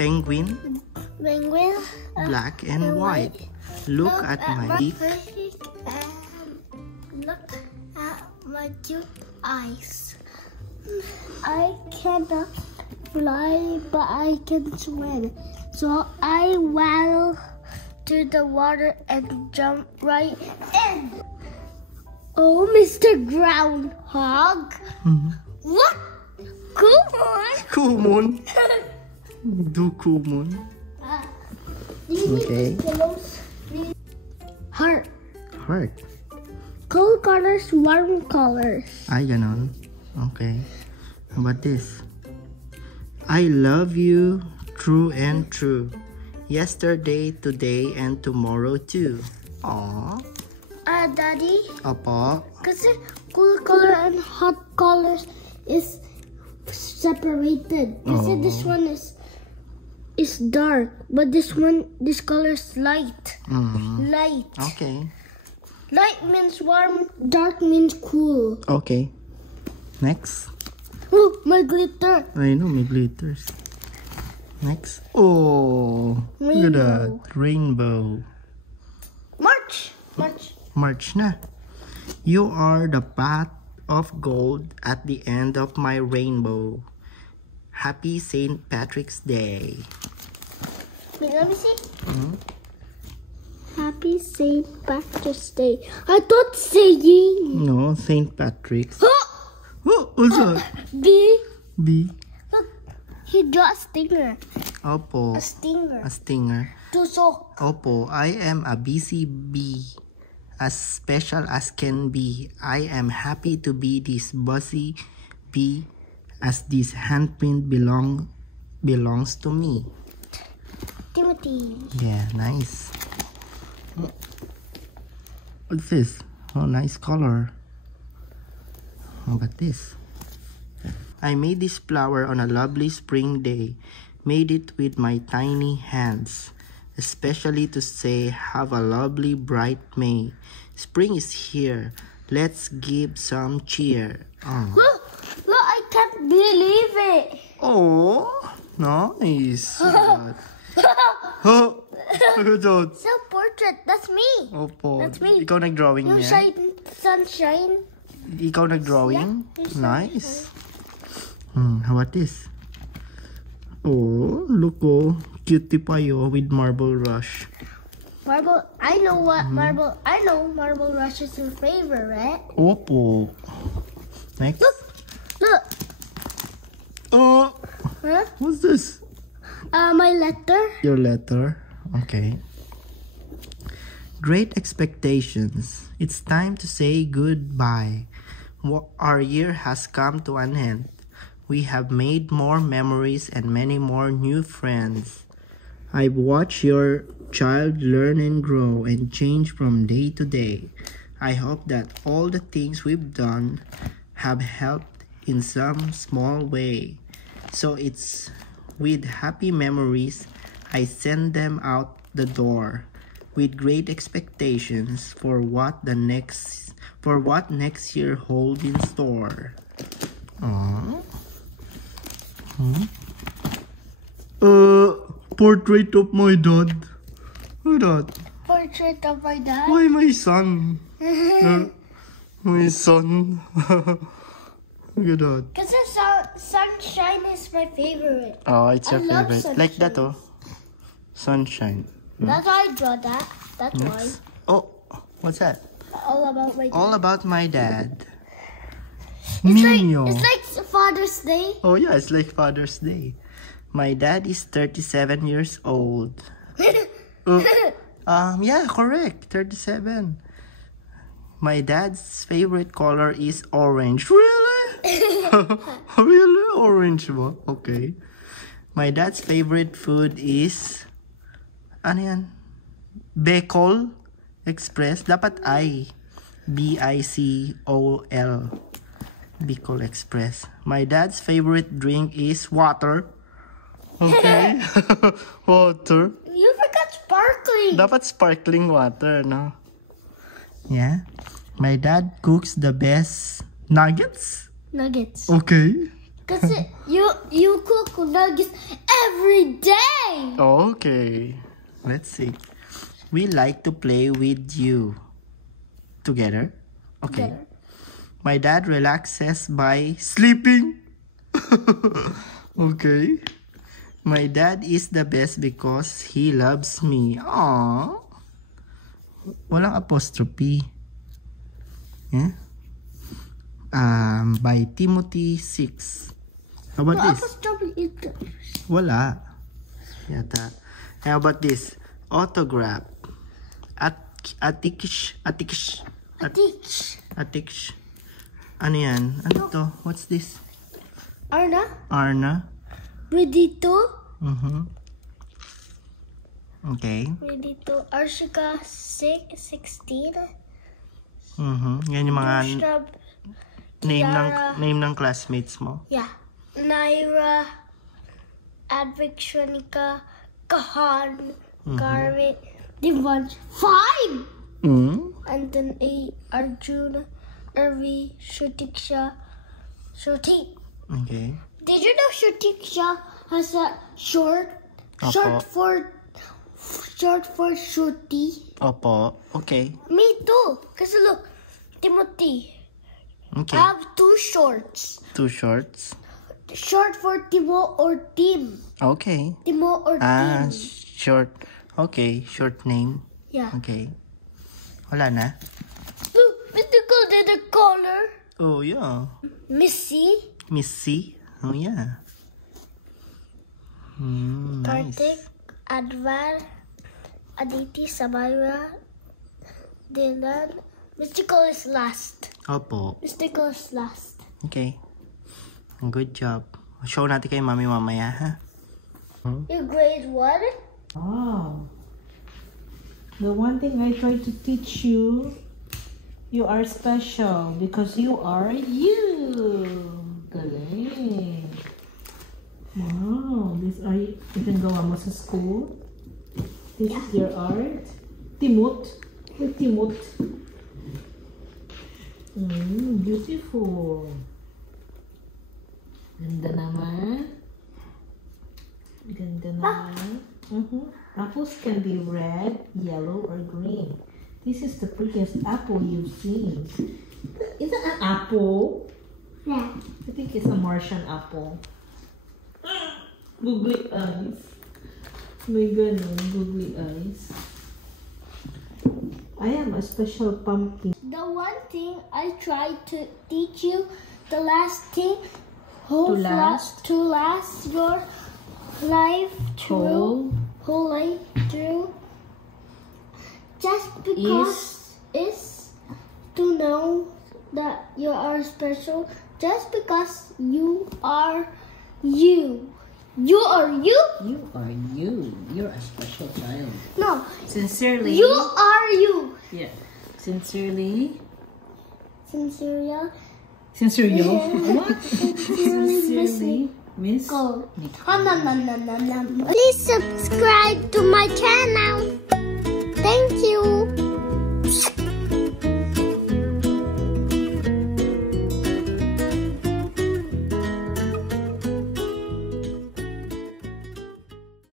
Penguin, Penguin. black and white. Look at my beak. Look at my cute eyes. I cannot fly, but I can swim. So I waddle to the water and jump right in. Oh, Mr. Groundhog. What? Kumon? Kumon. Do Kumon. Okay. Heart. Heart. Cold colors, warm colors. Ay, ganon. Okay. How about this? I love you, true and true. Yesterday, today, and tomorrow too. Aww. Daddy? Opo. Kasi cool color and hot colors is separated. Kasi this one is dark, but this color is light. Light. Okay. Light means warm, dark means cool. Okay. Next. Oh, my glitter. I know, may glitters. Next. Oh, look at that. Rainbow. March. March na. You are the path of gold at the end of my rainbow. Happy St. Patrick's Day. Wait, let me see. Happy St. Patrick's Day. I thought saying. No, St. Patrick's. Oh! Oh, what's that? B. B. Look, he drew a stinger. Opo. A stinger. A stinger. Tusok. Opo, I am a busy bee. As special as can be. I am happy to be this busy bee, as this handprint belongs to me. Timothy. Yeah, nice. What's this? Oh, nice color. How about this? I made this flower on a lovely spring day. Made it with my tiny hands, especially to say, have a lovely bright May. Spring is here. Let's give some cheer. Look, I can't believe it. Oh, nice. Oh, It's a portrait. That's me. Opo. That's me. Ikaw nag-drawing Yung niya? sunshine. Ikaw nag-drawing? Yeah, Nice. How about this? Oh, look oh. Cutie pie oh, with Marble Rush. Marble. I know what marble. I know Marble Rush is your favorite. Opo. Next. Look. Oh, Huh? what's this? My letter. Your letter. Okay. Great expectations. It's time to say goodbye. Our year has come to an end. We have made more memories and many more new friends. I've watched your child learn and grow and change from day to day. I hope that all the things we've done have helped in some small way. So it's with happy memories I send them out the door, with great expectations for what next year holds in store. Aww. Portrait of my dad. Who that? Portrait of my dad. Why my son? My son. Look at that. Because sunshine is my favorite. Oh, it's your I love favorite. Like that oh. Sunshine. That's why I draw that. That's why. Next. Oh, what's that? All about my dad. All about my dad. It's like Father's Day. Oh yeah, it's like Father's Day. My dad is 37 years old. Yeah, correct. 37. My dad's favorite color is orange. Really? Really? Orange ba? Okay. My dad's favorite food is ano yan? Bicol Express. Dapat I. B-I-C-O-L. Bicol Express. My dad's favorite drink is water. Okay. Water. You forgot sparkling. Dapat sparkling water, no? Yeah. My dad cooks the best nuggets. Nuggets. Okay. Cause you cook nuggets every day. Okay. Let's see. We like to play with you. Together? Okay. Together. My dad relaxes by sleeping. Okay. My dad is the best because he loves me. Aww. Walang apostrophe. Yeah? By Timothy 6. How about this? Wala. Yata. How about this? Autograph. Atikish. Ano yan? Ano to? What's this? Arna. Ready to? Okay. Ready to? Arshika 16. Yan yung mga Shrub. name ng classmates mo. Yeah. Naira, Advik, Shrenika, Kahan, Garvin, Divansh. 5! And then Arjuna, Arvi, Shutiksha, Shruti. Okay. Did you know Shutiksha has a short for Shruti? Opo. Okay. Me too. Because look, Timothy. Okay. I have 2 shorts. 2 shorts. Short for Timo or Tim. Okay. Timo or Tim. Short. Okay. Short name. Yeah. Okay. Wala na? Mystical did a color. Oh, yeah. Missy. Missy. Oh, yeah. Nice. Kartik. Advar. Aditi. Samira. Dylan. Mystical is last. Opo. Mystical is last. Okay. Good job. Show natin kay Mami mamaya, ha? Your grade 1? Oh. The one thing I try to teach you, you are special because you are you. Galing. Wow. You can go mo sa school. This is your art. Timot. Timot. Beautiful. Ganda naman. Ganda naman. Apples can be red, yellow, or green. This is the prettiest apple you've seen. Is that an apple? Yeah. I think it's a Martian apple. Googly eyes. My ganun, googly eyes. I am a special pumpkin. The one thing I tried to teach you, the last thing, To last your life through, whole life through. Just because is to know that you are special. Just because you are you. You are you? You are you. You're a special child. No. Sincerely. You are you. Yeah. Sincerely. Sincerely. Sincerely. What? Sincerely Miss. Go. Nicole. Please subscribe to my channel.